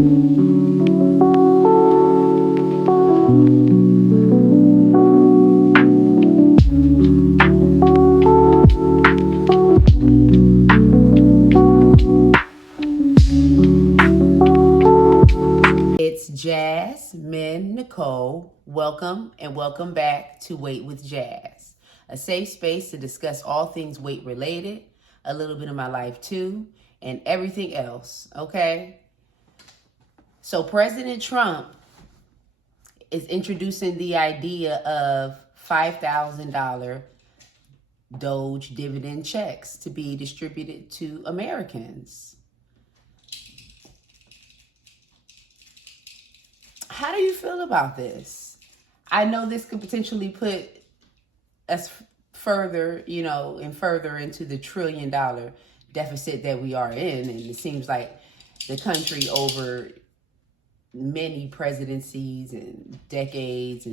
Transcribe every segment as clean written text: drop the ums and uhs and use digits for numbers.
It's Jasmine Nicole. Welcome and welcome back to Weight with Jazz, a safe space to discuss all things weight related, a little bit of my life too, and everything else, okay? So President Trump is introducing the idea of $5,000 doge dividend checks to be distributed to Americans. How do you feel about this? I know this could potentially put us further, and further into the $1 trillion deficit that we are in. And it seems like the country over many presidencies and decades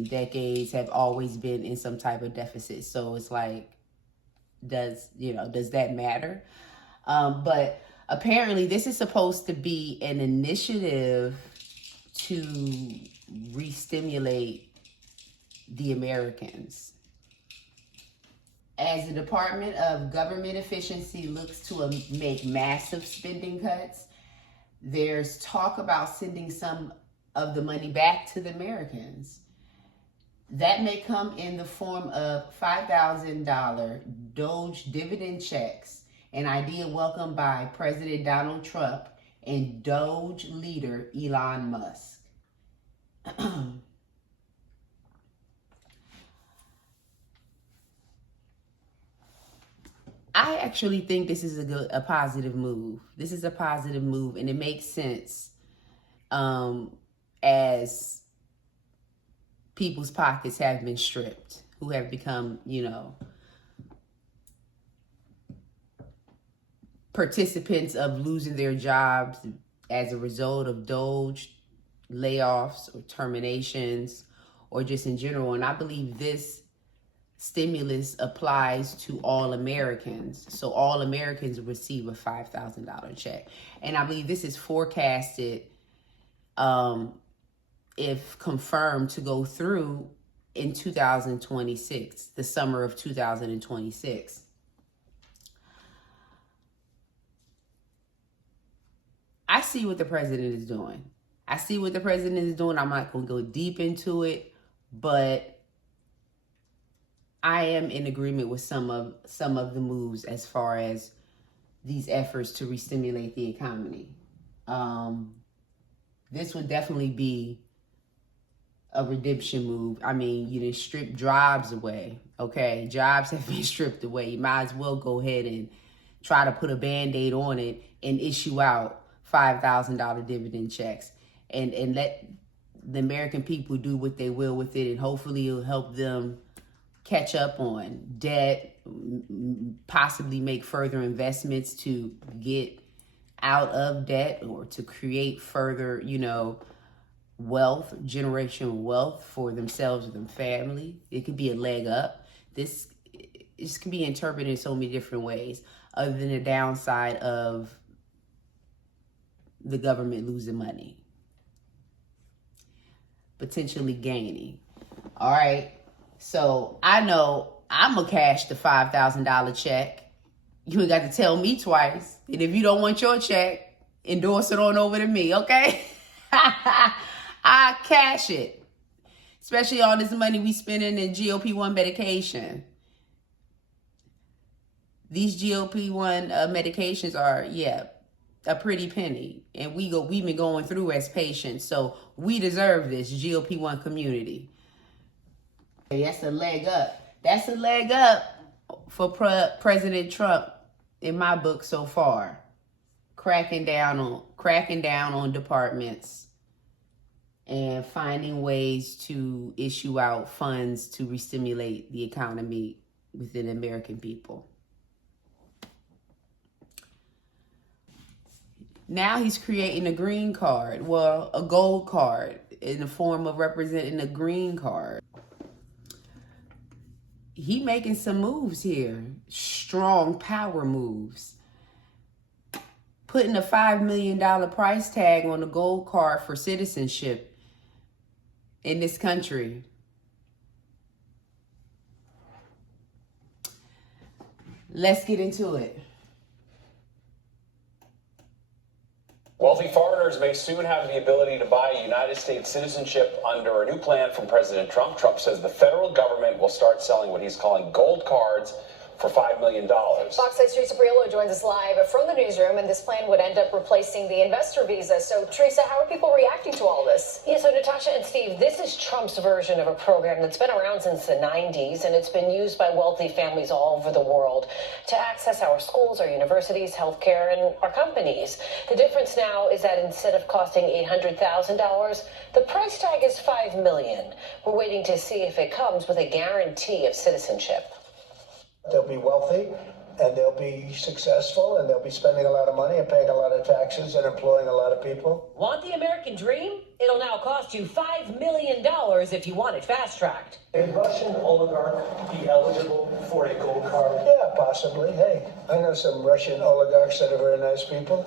have always been in some type of deficit. So it's like, does that matter? But apparently this is supposed to be an initiative to re-stimulate the Americans. As the Department of Government Efficiency looks to make massive spending cuts, there's talk about sending some of the money back to the Americans. That may come in the form of $5,000 doge dividend checks, an idea welcomed by President Donald Trump and Doge leader Elon Musk. I actually think this is a positive move. This is a positive move, and it makes sense as people's pockets have been stripped, who have become, participants of losing their jobs as a result of Doge layoffs or terminations or just in general. And I believe this stimulus applies to all Americans. So all Americans receive a $5,000 check. And I believe this is forecasted, if confirmed, to go through in 2026, the summer of 2026. I see what the president is doing. I'm not going to go deep into it, but I am in agreement with some of the moves as far as these efforts to re-stimulate the economy. This would definitely be a redemption move. I mean, you just strip jobs away, okay? Jobs have been stripped away. You might as well go ahead and try to put a Band-Aid on it and issue out $5,000 dividend checks and let the American people do what they will with it, and hopefully it'll help them catch up on debt, possibly make further investments to get out of debt or to create further, wealth, generational wealth for themselves and their family. It could be a leg up. This can be interpreted in so many different ways, other than the downside of the government losing money, potentially gaining. All right. So I know I'm going to cash the $5,000 check. You ain't got to tell me twice. And if you don't want your check, endorse it on over to me, okay? I cash it. Especially all this money we spending in GLP-1 medication. These GLP-1 medications are, a pretty penny. And we've been going through as patients. So we deserve this, GLP-1 community. That's a leg up. That's a leg up for President Trump in my book so far. Cracking down on departments and finding ways to issue out funds to re-stimulate the economy within American people. Now he's creating a green card, well, a gold card in the form of representing a green card. He making some moves here, strong power moves. putting a $5 million price tag on a gold card for citizenship in this country. Let's get into it. Wealthy foreigners may soon have the ability to buy United States citizenship under a new plan from President Trump. Trump says the federal government will start selling what he's calling gold cards for $5 million. Fox 8's Teresa Briello joins us live from the newsroom, and this plan would end up replacing the investor visa. So, Teresa, how are people reacting to all this? Yeah, so Natasha and Steve, this is Trump's version of a program that's been around since the 90s, and it's been used by wealthy families all over the world to access our schools, our universities, healthcare, and our companies. The difference now is that instead of costing $800,000, the price tag is $5 million. We're waiting to see if it comes with a guarantee of citizenship. They'll be wealthy, and they'll be successful, and they'll be spending a lot of money and paying a lot of taxes and employing a lot of people. Want the American dream? It'll now cost you $5 million if you want it fast-tracked. A Russian oligarch be eligible for a gold card? Yeah, possibly. Hey, I know some Russian oligarchs that are very nice people.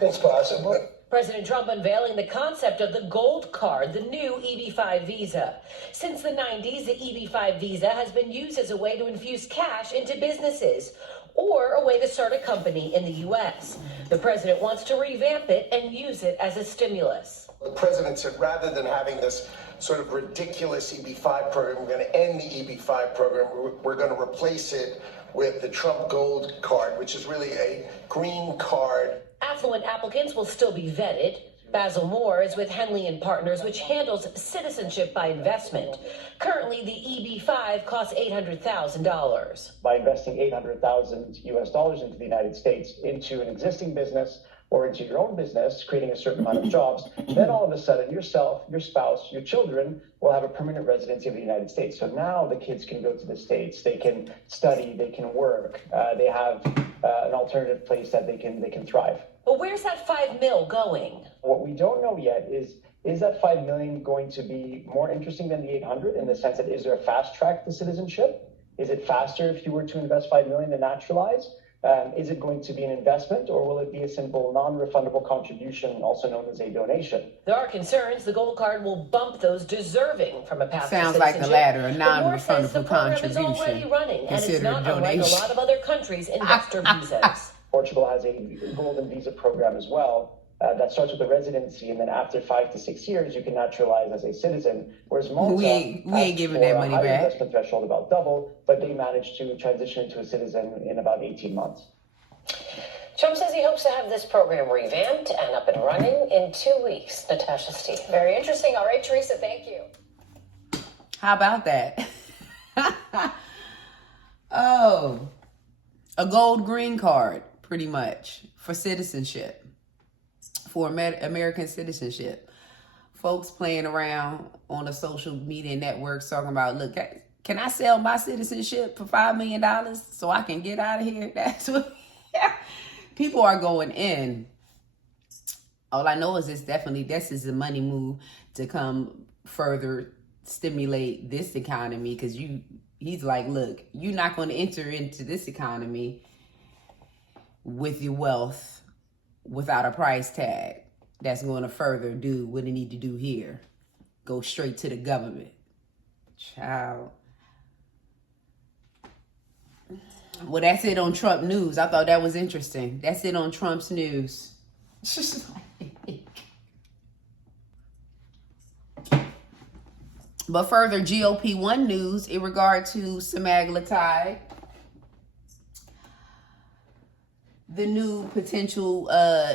It's possible. President Trump unveiling the concept of the gold card, the new EB-5 visa. Since the 90s, the EB-5 visa has been used as a way to infuse cash into businesses or a way to start a company in the U.S. The president wants to revamp it and use it as a stimulus. The president said rather than having this sort of ridiculous EB-5 program, we're going to end the EB-5 program. We're going to replace it with the Trump Gold Card, which is really a green card. Affluent applicants will still be vetted. Basil Moore is with Henley and Partners, which handles citizenship by investment. Currently, the EB-5 costs $800,000. By investing $800,000 US into the United States into an existing business or into your own business, creating a certain amount of jobs, then all of a sudden yourself, your spouse, your children will have a permanent residency of the United States. So now the kids can go to the States, they can study, they can work, they have an alternative place that they can thrive. But where's that $5 million going? What we don't know yet is that $5 million going to be more interesting than the 800 in the sense that is there a fast track to citizenship? Is it faster if you were to invest $5 million to naturalize? Is it going to be an investment, or will it be a simple non-refundable contribution, also known as a donation? There are concerns the gold card will bump those deserving from a path to Sounds citizenship. like the latter, a But Moore says non-refundable the program contribution. is already running, and it's Considered not a unlike a donation. lot of other countries' investor visas. Portugal has a golden visa program as well that starts with a residency, and then after 5 to 6 years, you can naturalize as a citizen. Whereas Malta we ain't giving that money a higher back. investment threshold, about double, but they managed to transition into a citizen in about 18 months. Trump says he hopes to have this program revamped and up and running in 2 weeks. Natasha, Steve. Very interesting. All right, Teresa, thank you. How about that? Oh, a gold green card, pretty much, for citizenship, for American citizenship. Folks playing around on the social media networks talking about, look, can I sell my citizenship for $5 million so I can get out of here? That's what people are going in. All I know is this is a money move to come further stimulate this economy, because he's like, look, you're not going to enter into this economy with your wealth without a price tag that's going to further do what it need to do here. Go straight to the government. Child. Well, that's it on Trump news. I thought that was interesting. That's it on Trump's news. But further GOP1 news in regard to Semaglutide, the new potential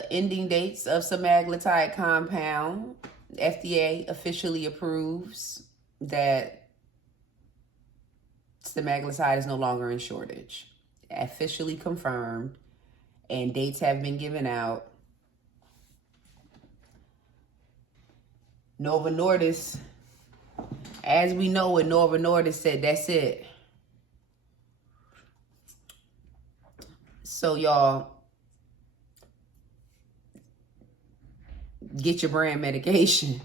ending dates of Semaglutide compound. FDA officially approves that Semaglutide is no longer in shortage. Officially confirmed, and dates have been given out. Novo Nordisk, as we know what Novo Nordisk said, that's it. So y'all, get your brand medication.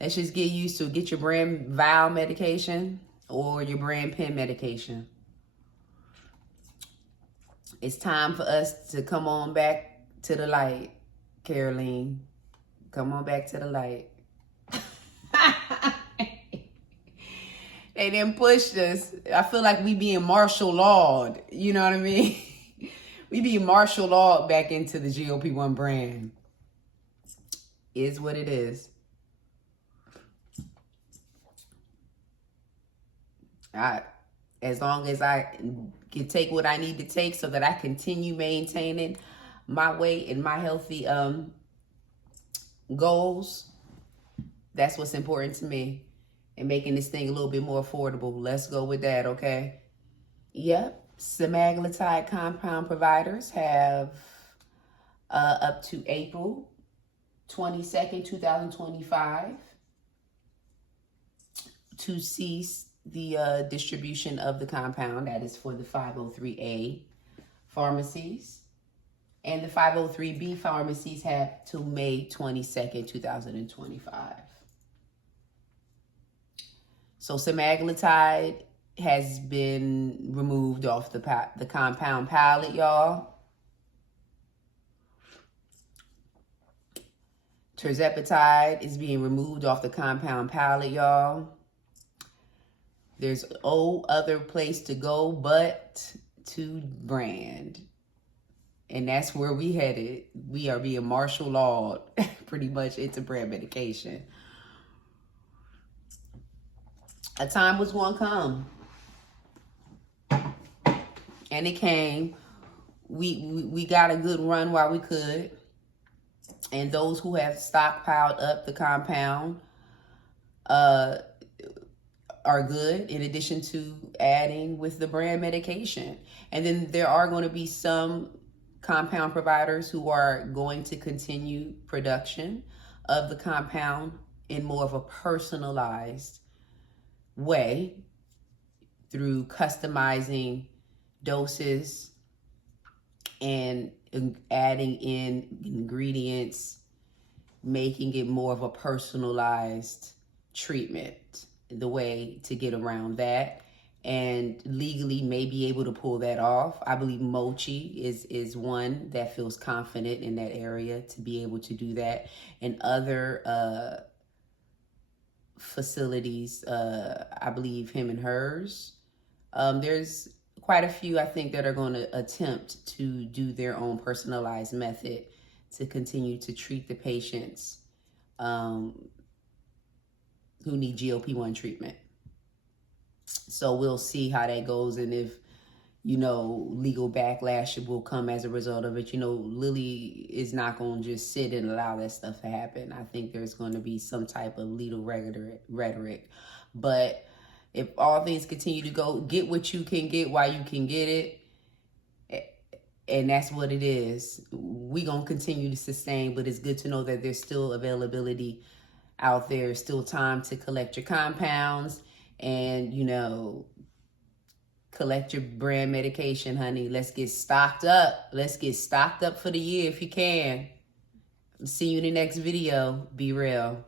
Let's just get used to it. Get your brand vial medication or your brand pen medication. It's time for us to come on back to the light, Caroline. Come on back to the light. They didn't push us. I feel like we being martial lawed. You know what I mean? We being martial lawed back into the GOP1 brand. Is what it is. As long as I can take what I need to take so that I continue maintaining my weight and my healthy goals, that's what's important to me. And making this thing a little bit more affordable. Let's go with that, okay? Yep. Semaglutide compound providers have up to April 22nd, 2025 to cease the distribution of the compound. That is for the 503A pharmacies. And the 503B pharmacies have till May 22nd, 2025. So semaglutide has been removed off the compound palette, y'all. Tirzepatide is being removed off the compound palette, y'all. There's no other place to go but to brand. And that's where we headed. We are being martial lawed pretty much into brand medication. A time was going to come. And it came. We got a good run while we could. And those who have stockpiled up the compound are good, in addition to adding with the brand medication. And then there are going to be some compound providers who are going to continue production of the compound in more of a personalized way through customizing doses and adding in ingredients, making it more of a personalized treatment, the way to get around that and legally may be able to pull that off. I believe Mochi is one that feels confident in that area to be able to do that. And other facilities, I believe Him and Hers. There's quite a few, I think, that are going to attempt to do their own personalized method to continue to treat the patients who need GLP-1 treatment. So we'll see how that goes, and if, legal backlash will come as a result of it. Lilly is not going to just sit and allow that stuff to happen. I think there's going to be some type of legal rhetoric. But if all things continue to go, get what you can get while you can get it, and that's what it is. We're going to continue to sustain, but it's good to know that there's still availability out there. Still time to collect your compounds and, collect your brand medication, honey. Let's get stocked up. Let's get stocked up for the year if you can. See you in the next video. Be real.